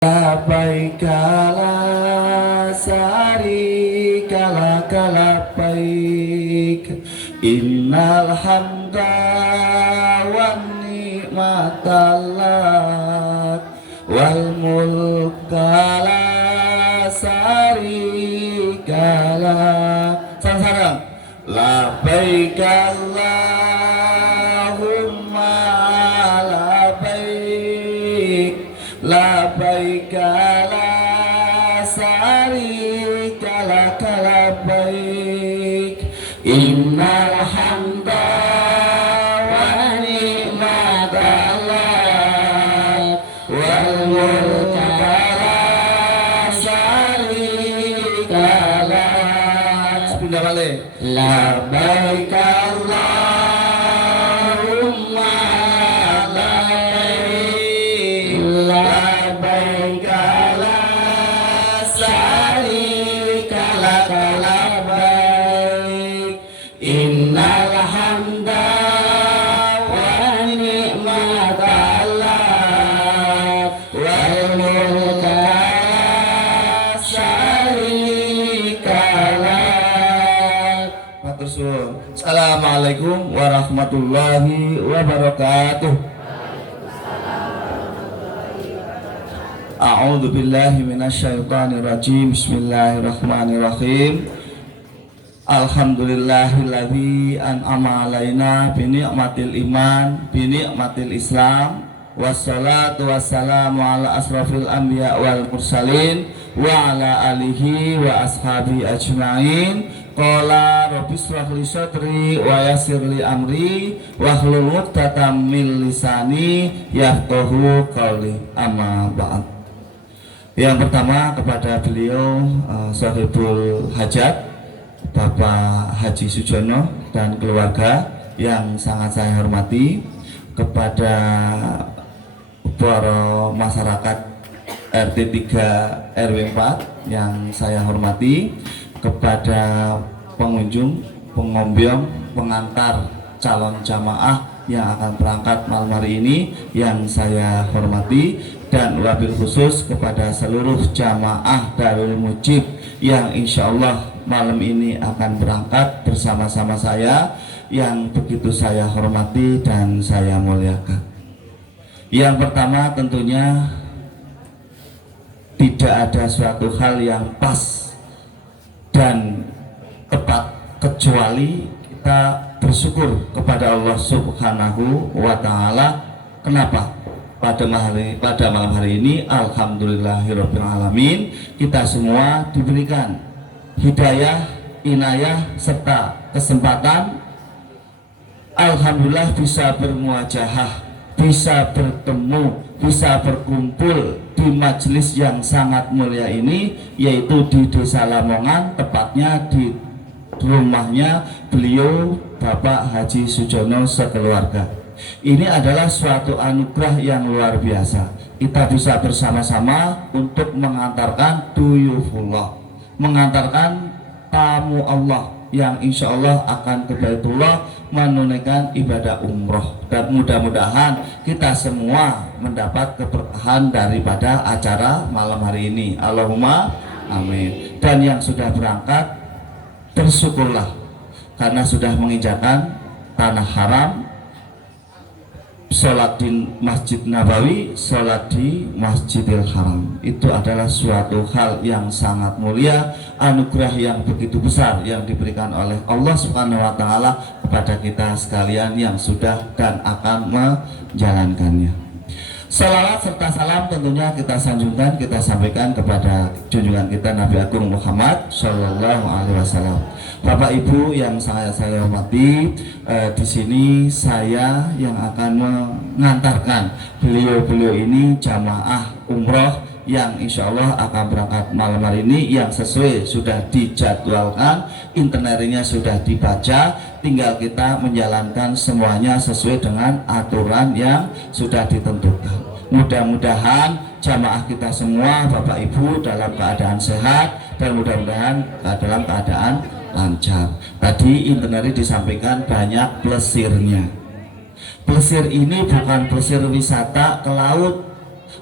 Labbaik la syarika lak labbaik innal hamda wan ni'mata lak wal mulka la syarika lak. Sarang-sarang labbaik Allahumma labbaik labbaik la syarika lak labbaik innal hamda wan ni'mata lak wal mulka la syarika lak. Sepindah balik. Labbaik Allahumma labbaik labbaik la syarika lak labbaik innal hamda wan ni'mata lak wal mulka la syarika lak. Matur suwun. Assalamualaikum warahmatullahi wabarakatuh. A'udzu billahi minasyaitonir rajim. Bismillahirrahmanirrahim. Alhamdulillahilladzi an'ama alaina bi ni'matil iman bi ni'matil islam wassalatu wassalamu ala asrafil anbiya wal mursalin wa ala alihi wa ashabi ajmain. Qala rabbi shrah li sadri wa yassir li amri wahlul 'uqdatam min lisani yafqahu qawli. Amma ba'd. Yang pertama kepada beliau Sahibul Hajat Bapak Haji Sujono dan keluarga yang sangat saya hormati, kepada para masyarakat RT 3 RW 4 yang saya hormati, kepada pengunjung, pengombyong, pengantar calon jamaah yang akan berangkat malam hari ini yang saya hormati, dan wabil khusus kepada seluruh jamaah Darul Mujib yang insya Allah malam ini akan berangkat bersama-sama saya yang begitu saya hormati dan saya muliakan. Yang pertama tentunya tidak ada suatu hal yang pas dan tepat kecuali kita bersyukur kepada Allah Subhanahu wa Ta'ala. Kenapa? Pada malam hari ini alhamdulillahirabbil alamin kita semua diberikan hidayah, inayah serta kesempatan alhamdulillah bisa bermuajahah, bisa bertemu, bisa berkumpul di majelis yang sangat mulia ini, yaitu di Desa Lamongan, tepatnya di rumahnya beliau Bapak Haji Sujono sekeluarga. Ini adalah suatu anugerah yang luar biasa. Kita bisa bersama-sama untuk mengantarkan duyufullah, mengantarkan tamu Allah yang insya Allah akan ke Baitullah menunaikan ibadah umroh, dan mudah-mudahan kita semua mendapat keberkahan daripada acara malam hari ini. Allahumma amin. Dan yang sudah berangkat bersyukurlah karena sudah menginjakan tanah haram, sholat di Masjid Nabawi, sholat di Masjidil Haram. Itu adalah suatu hal yang sangat mulia, anugerah yang begitu besar yang diberikan oleh Allah Subhanahu wa Ta'ala kepada kita sekalian yang sudah dan akan menjalankannya. Salawat serta salam tentunya kita sanjungkan, kita sampaikan kepada junjungan kita Nabi Agung Muhammad Sallallahu Alaihi Wasallam. Bapak Ibu yang saya hormati, di sini saya yang akan mengantarkan beliau-beliau ini jamaah umroh yang insya Allah akan berangkat malam hari ini, yang sesuai sudah dijadwalkan, itinerarinya sudah dibaca, tinggal kita menjalankan semuanya sesuai dengan aturan yang sudah ditentukan. Mudah-mudahan jamaah kita semua Bapak Ibu dalam keadaan sehat dan mudah-mudahan dalam keadaan lancar. Tadi itinerari disampaikan banyak plesirnya. Plesir ini bukan plesir wisata ke laut,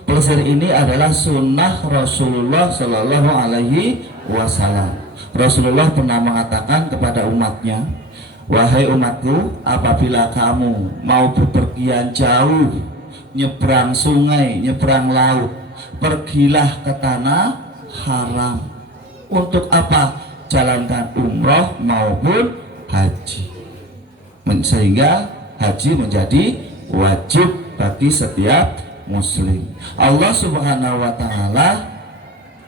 Plesir ini adalah sunnah Rasulullah Shallallahu Alaihi Wasallam. Rasulullah pernah mengatakan kepada umatnya, wahai umatku, apabila kamu mau bepergian jauh, nyebrang sungai, nyebrang laut, pergilah ke tanah haram. Untuk apa? Jalankan umroh maupun haji. Sehingga haji menjadi wajib bagi setiap muslim. Allah Subhanahu wa taala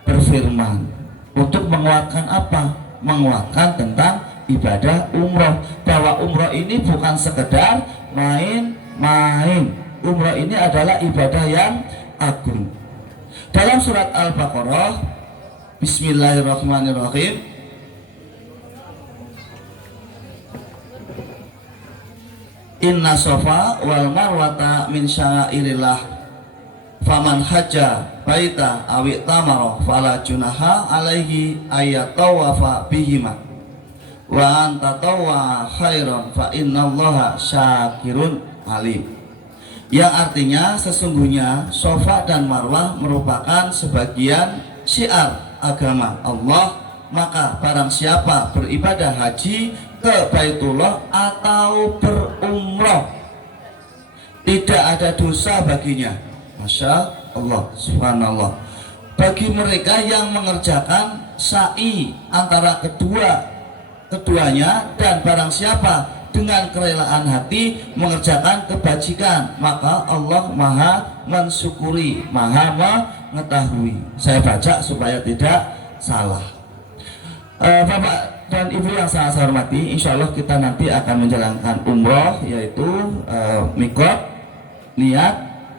berfirman untuk menguatkan apa? Menguatkan tentang ibadah umroh, bahwa umroh ini bukan sekedar main-main. Umroh ini adalah ibadah yang agung. Dalam surat Al-Baqarah, Bismillahirrahmanirrahim, Inna sofa wal marwata min syairillah faman hajja baita awi tamaro fala junaha alaihi ayatawafa bihima wa anta tawwa khairan fa innallaha syakirun alim. Yang artinya sesungguhnya Sofa dan Marwah merupakan sebagian syiar agama Allah, maka barang siapa beribadah haji ke Baitullah atau berumrah, tidak ada dosa baginya. Masya Allah, subhanallah. Bagi mereka yang mengerjakan sa'i antara keduanya, dan barang siapa dengan kerelaan hati mengerjakan kebajikan, maka Allah maha mensyukuri, maha mengetahui. Saya baca supaya tidak salah. Bapak dan Ibu yang saya hormati, insya Allah kita nanti akan menjalankan umroh, yaitu mikot, niat,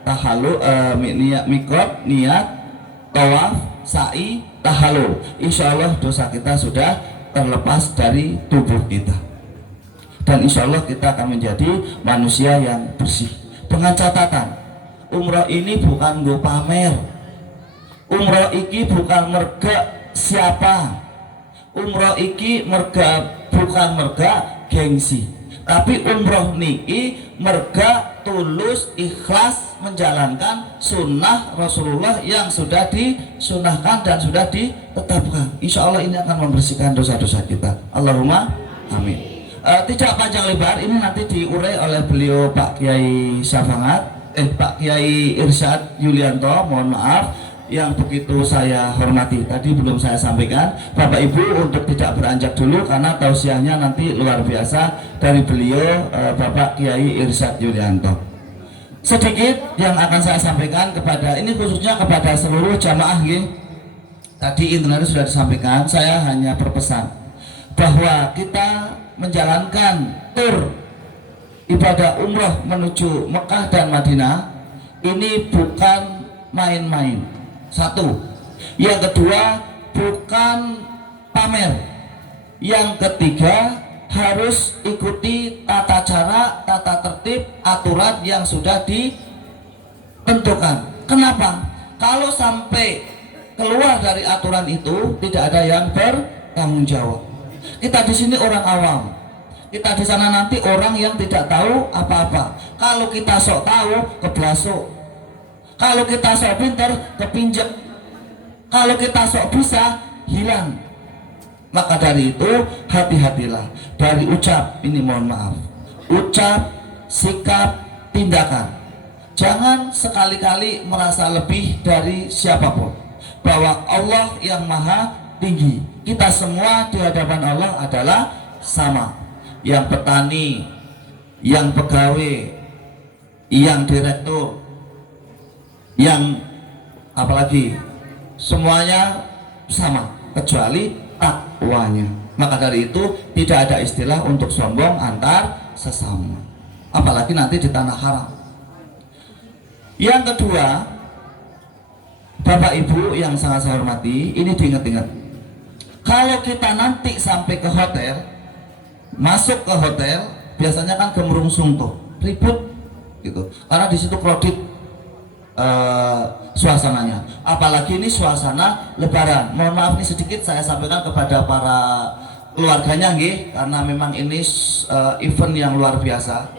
tahalul, mikot, niat, tawaf, sa'i, tahalul. Insya Allah dosa kita sudah terlepas dari tubuh kita, dan insya Allah kita akan menjadi manusia yang bersih. Dengan catatan, umroh ini bukan gue pamer, umroh ini bukan merga siapa, umroh iki bukan merga gengsi, tapi umroh niki merga tulus ikhlas menjalankan sunnah Rasulullah yang sudah disunahkan dan sudah ditetapkan. Insya Allah ini akan membersihkan dosa-dosa kita. Allahumma amin. Tidak panjang lebar, ini nanti diurai oleh beliau Pak Kiai Pak Kiai Irsyad Yulianto, mohon maaf yang begitu saya hormati. Tadi belum saya sampaikan, Bapak Ibu, untuk tidak beranjak dulu karena tausiahnya nanti luar biasa dari beliau Bapak Kiai Irsyad Yulianto. Sedikit yang akan saya sampaikan kepada, ini khususnya kepada seluruh jamaah ya. Tadi intinya sudah disampaikan, saya hanya berpesan bahwa kita menjalankan tur ibadah umroh menuju Mekah dan Madinah ini bukan main-main. Satu. Yang kedua, bukan pamer. Yang ketiga, harus ikuti tata cara, tata tertib, aturan yang sudah ditentukan. Kenapa? Kalau sampai keluar dari aturan itu, tidak ada yang bertanggung jawab. Kita di sini orang awam, kita di sana nanti orang yang tidak tahu apa-apa. Kalau kita sok tahu, keblasuk. Kalau kita sok pinter, kepinjek. Kalau kita sok bisa, hilang. Maka dari itu, hati-hatilah. Dari ucap, ini mohon maaf, ucap, sikap, tindakan. Jangan sekali-kali merasa lebih dari siapapun, bahwa Allah yang maha tinggi. Kita semua di hadapan Allah adalah sama. Yang petani, yang pegawai, yang direktur, yang apalagi, semuanya sama kecuali takwanya. Maka dari itu tidak ada istilah untuk sombong antar sesama, apalagi nanti di tanah haram. Yang kedua, Bapak Ibu yang sangat saya hormati, ini diingat-ingat. Kalau kita nanti sampai ke hotel, masuk ke hotel, biasanya kan gemerung sungtuh, ribut gitu, karena di situ kredit suasananya. Apalagi ini suasana Lebaran. Mohon maaf nih sedikit saya sampaikan kepada para keluarganya nggih, karena memang ini event yang luar biasa.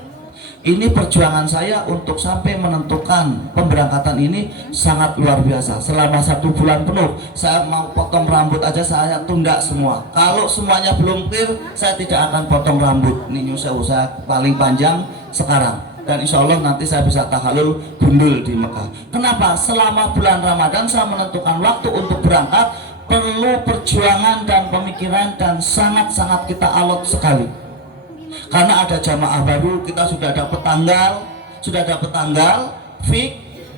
Ini perjuangan saya untuk sampai menentukan pemberangkatan ini sangat luar biasa. Selama 1 bulan penuh, saya mau potong rambut aja saya tunda semua. Kalau semuanya belum clear, saya tidak akan potong rambut. Ini saya paling panjang sekarang. Dan insya Allah nanti saya bisa tahalul gundul di Mekah. Kenapa? Selama bulan Ramadan saya menentukan waktu untuk berangkat, perlu perjuangan dan pemikiran dan sangat-sangat kita alot sekali. Karena ada jamaah baru, kita sudah dapat tanggal, fix,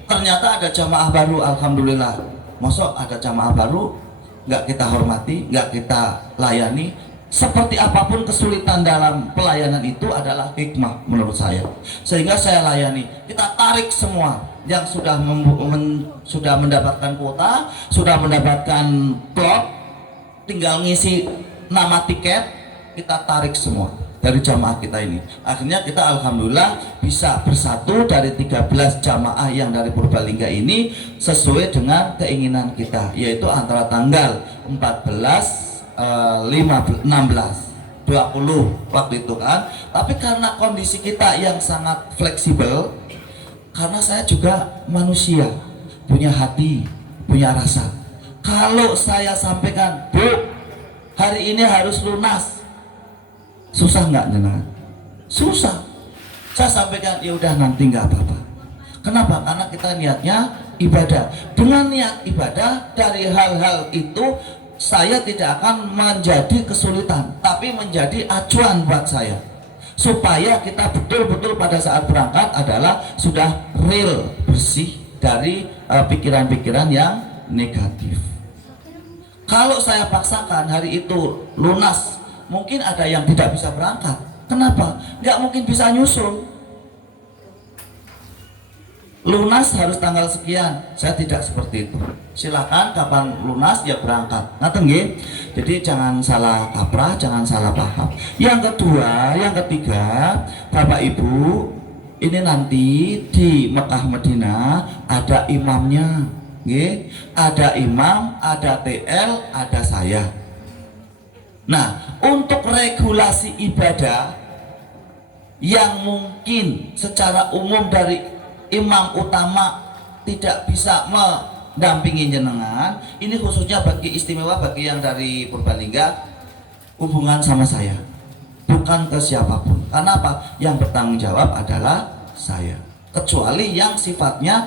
ternyata ada jamaah baru, alhamdulillah. Masa ada jamaah baru, nggak kita hormati, nggak kita layani. Seperti apapun kesulitan dalam pelayanan itu adalah hikmah menurut saya. Sehingga saya layani, kita tarik semua yang sudah sudah mendapatkan kuota, sudah mendapatkan plot, tinggal ngisi nama tiket, kita tarik semua dari jamaah kita ini. Akhirnya kita alhamdulillah bisa bersatu dari 13 jamaah yang dari Purbalingga ini sesuai dengan keinginan kita, yaitu antara tanggal 14, 15, 20 waktu itu kan. Tapi karena kondisi kita yang sangat fleksibel, karena saya juga manusia, punya hati, punya rasa. Kalau saya sampaikan, Bu, hari ini harus lunas, susah nggak jenengan? Susah. Saya sampaikan, ya udah nanti nggak apa-apa. Kenapa? Karena kita niatnya ibadah. Dengan niat ibadah, dari hal-hal itu saya tidak akan menjadi kesulitan, tapi menjadi acuan buat saya, supaya kita betul-betul pada saat berangkat adalah sudah real, bersih dari pikiran-pikiran yang negatif. Kalau saya paksakan hari itu lunas, mungkin ada yang tidak bisa berangkat. Kenapa? Nggak mungkin bisa nyusul. Lunas harus tanggal sekian. Saya tidak seperti itu. Silakan kapan lunas ya berangkat. Ngaten nggih? Jadi jangan salah kaprah, jangan salah paham. Yang kedua, yang ketiga, Bapak Ibu, ini nanti di Mekah Madinah ada imamnya, nggih. Ada imam, ada TL, ada saya. Nah, untuk regulasi ibadah yang mungkin secara umum dari imam utama tidak bisa mendampingi jenengan, ini khususnya bagi istimewa bagi yang dari Purbalingga, hubungan sama saya, bukan ke siapapun. Karena apa? Yang bertanggung jawab adalah saya. Kecuali yang sifatnya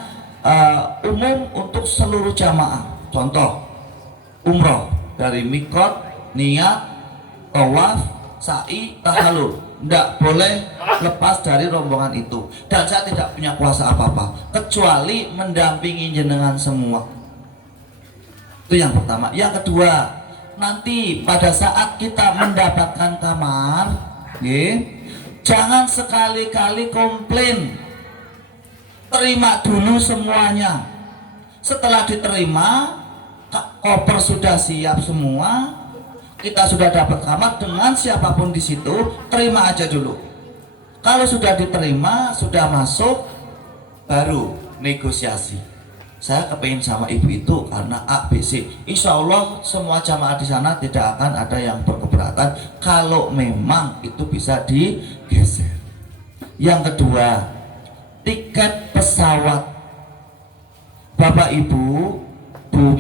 umum untuk seluruh jamaah. Contoh, umroh dari mikot, niat, tawaf, sa'i, tahallul, tidak boleh lepas dari rombongan itu. Dan saya tidak punya kuasa apa-apa kecuali mendampingi jenengan semua. Itu yang pertama. Yang kedua, nanti pada saat kita mendapatkan kamar, jangan sekali-kali komplain. Terima dulu semuanya. Setelah diterima, koper sudah siap semua, kita sudah dapat kamar dengan siapapun di situ, terima aja dulu. Kalau sudah diterima, sudah masuk, baru negosiasi. Saya kepingin sama ibu itu karena A, B, C. Insya Allah semua jamaah di sana tidak akan ada yang berkeberatan kalau memang itu bisa digeser. Yang kedua, tiket pesawat. Bapak Ibu, Bu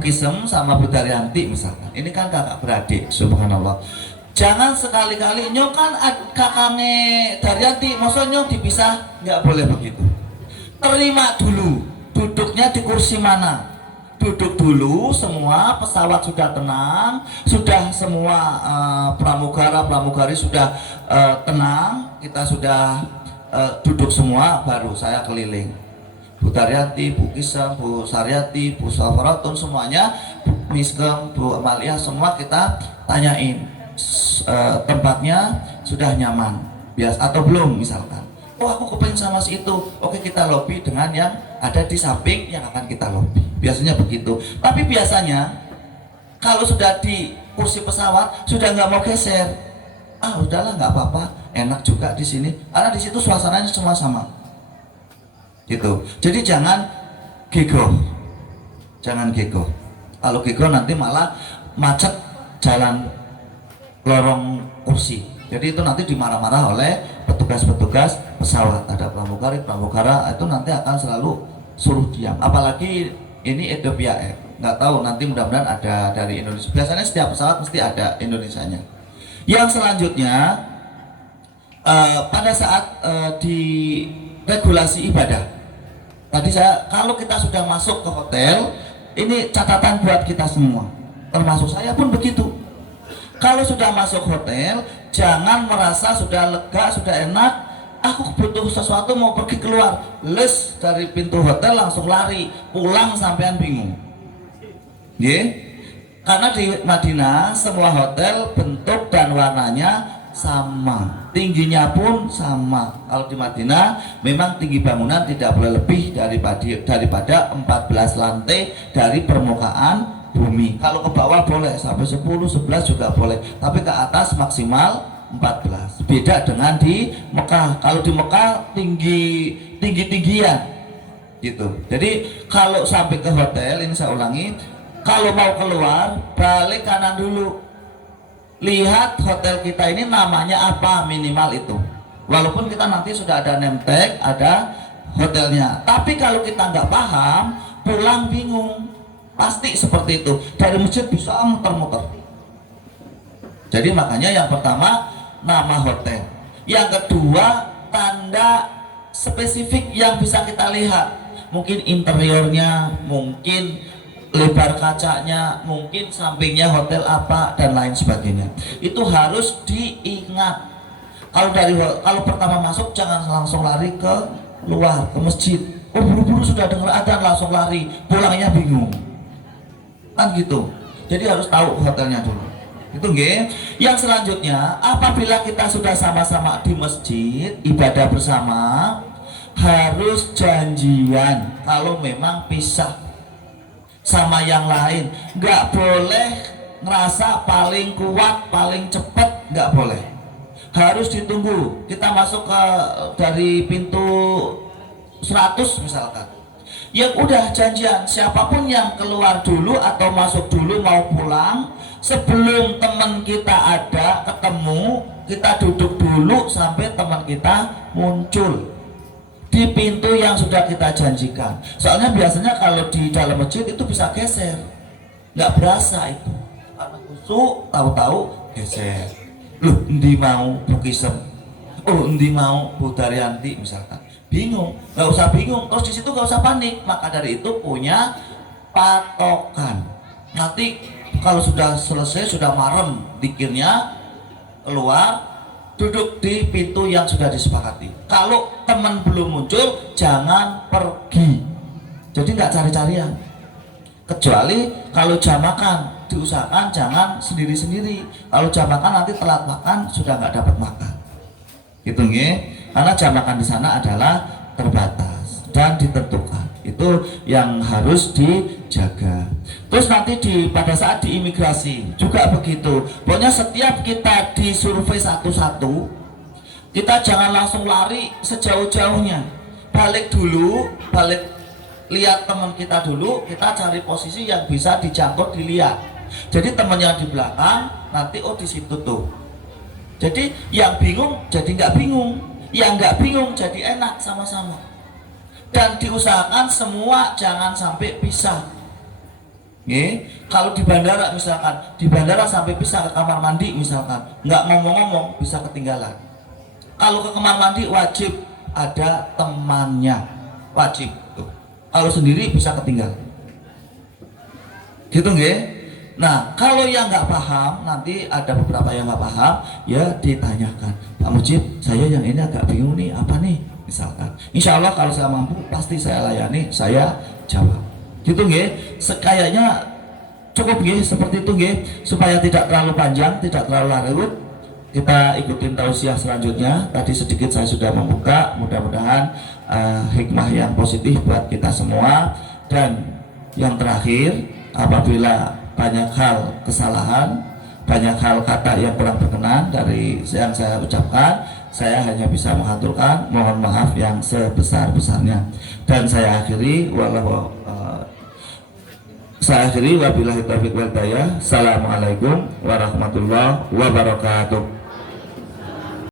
Kisem sama Bu Daryanti misalkan, ini kan kakak beradik, subhanallah. Jangan sekali-kali nyok kan kakaknya Daryanti, maksudnya nyok dipisah, nggak boleh begitu. Terima dulu, duduknya di kursi mana, duduk dulu. Semua pesawat sudah tenang, sudah semua pramugari sudah tenang, kita sudah duduk semua, baru saya keliling. Bu Daryanti, Bu Kisem, Bu Saryati, Bu Safaratun, semuanya, Bu Miskem, Bu Amalia, semua kita tanyain tempatnya sudah nyaman, biasa atau belum misalkan. Oh, aku kepengen sama si itu. Oke, kita lobby dengan yang ada di samping yang akan kita lobby. Biasanya begitu. Tapi biasanya kalau sudah di kursi pesawat sudah nggak mau geser. Ah, udahlah nggak apa-apa, enak juga di sini. Karena di situ suasananya semua sama. Gitu. Jadi jangan gegoh. Jangan gegoh. Kalau gegoh nanti malah macet jalan lorong kursi. Jadi itu nanti dimarah-marah oleh petugas-petugas pesawat, ada pramugari, pramugara, itu nanti akan selalu suruh diam. Apalagi ini Ethiopia Air, nggak tahu nanti mudah-mudahan ada dari Indonesia. Biasanya setiap pesawat mesti ada Indonesianya. Yang selanjutnya pada saat di regulasi ibadah, tadi kalau kita sudah masuk ke hotel, ini catatan buat kita semua, termasuk saya pun begitu. Kalau sudah masuk hotel, jangan merasa sudah lega, sudah enak, aku butuh sesuatu mau pergi keluar, les dari pintu hotel langsung lari, pulang sampean bingung. Karena di Madinah semua hotel bentuk dan warnanya sama, tingginya pun sama. Kalau di Madinah memang tinggi bangunan tidak boleh lebih daripada 14 lantai dari permukaan bumi. Kalau ke bawah boleh sampai 10, 11 juga boleh, tapi ke atas maksimal 14. Beda dengan di Mekah. Kalau di Mekah tinggian gitu. Jadi kalau sampai ke hotel, ini saya ulangi, kalau mau keluar balik kanan dulu, lihat hotel kita ini namanya apa, minimal itu. Walaupun kita nanti sudah ada name tag, ada hotelnya, tapi kalau kita nggak paham, pulang bingung. Pasti seperti itu, dari masjid bisa muter-muter. Jadi makanya yang pertama nama hotel, yang kedua tanda spesifik yang bisa kita lihat, mungkin interiornya, mungkin lebar kacanya, mungkin sampingnya hotel apa dan lain sebagainya. Itu harus diingat. Kalau pertama masuk jangan langsung lari ke luar, ke masjid. Oh, buru-buru sudah dengar adzan langsung lari, pulangnya bingung. Kan gitu. Jadi harus tahu hotelnya dulu. Itu nggih. Yang selanjutnya, apabila kita sudah sama-sama di masjid ibadah bersama, harus janjian kalau memang pisah sama yang lain. Nggak boleh ngerasa paling kuat, paling cepat, nggak boleh. Harus ditunggu. Kita masuk dari pintu 100 misalkan, yang udah janjian, siapapun yang keluar dulu atau masuk dulu mau pulang, sebelum teman kita ada ketemu, kita duduk dulu sampai teman kita muncul di pintu yang sudah kita janjikan. Soalnya biasanya kalau di dalam masjid itu bisa geser, nggak berasa itu, karena kusuk, tahu-tahu geser. Loh, endi mau Bukisem, oh endi mau Bu Daryanti misalkan, bingung. Nggak usah bingung, terus di situ nggak usah panik. Maka dari itu punya patokan. Nanti kalau sudah selesai, sudah marem dikirnya, keluar, duduk di pintu yang sudah disepakati. Kalau teman belum muncul, jangan pergi. Jadi nggak cari-carian. Kecuali kalau jam makan, diusahakan jangan sendiri-sendiri. Kalau jam makan nanti telat makan, sudah nggak dapat makan. Gitu nggih. Karena jam makan di sana adalah terbatas dan ditentukan. Itu yang harus dijaga. Terus nanti pada saat di imigrasi juga begitu. Pokoknya setiap kita disurvei satu-satu, kita jangan langsung lari sejauh-jauhnya. Balik dulu, lihat teman kita dulu, kita cari posisi yang bisa dijangkau, dilihat. Jadi teman yang di belakang nanti di situ tuh. Jadi yang bingung jadi nggak bingung, yang nggak bingung jadi enak sama-sama. Dan diusahakan semua jangan sampai pisah. Kalau di bandara misalkan, di bandara sampai pisah ke kamar mandi misalkan, nggak ngomong-ngomong bisa ketinggalan. Kalau ke kamar mandi wajib ada temannya, wajib. Kalau sendiri bisa ketinggalan. Gitu nggih? Nah, kalau yang nggak paham, nanti ada beberapa yang nggak paham, ya ditanyakan, Pak Mujib, saya yang ini agak bingung nih, apa nih? Misalkan, insya Allah kalau saya mampu, pasti saya layani, saya jawab. Gitu nggih? Kayaknya cukup nggih, seperti itu nggih, supaya tidak terlalu panjang, tidak terlalu larut. Kita ikutin tausiah selanjutnya. Tadi sedikit saya sudah membuka, mudah-mudahan hikmah yang positif buat kita semua. Dan yang terakhir, apabila banyak hal kesalahan, banyak hal kata yang kurang berkenan dari yang saya ucapkan, saya hanya bisa mengaturkan mohon maaf yang sebesar-besarnya. Dan saya akhiri wabillahi taufiq wal hidayah. Assalamualaikum warahmatullahi wabarakatuh.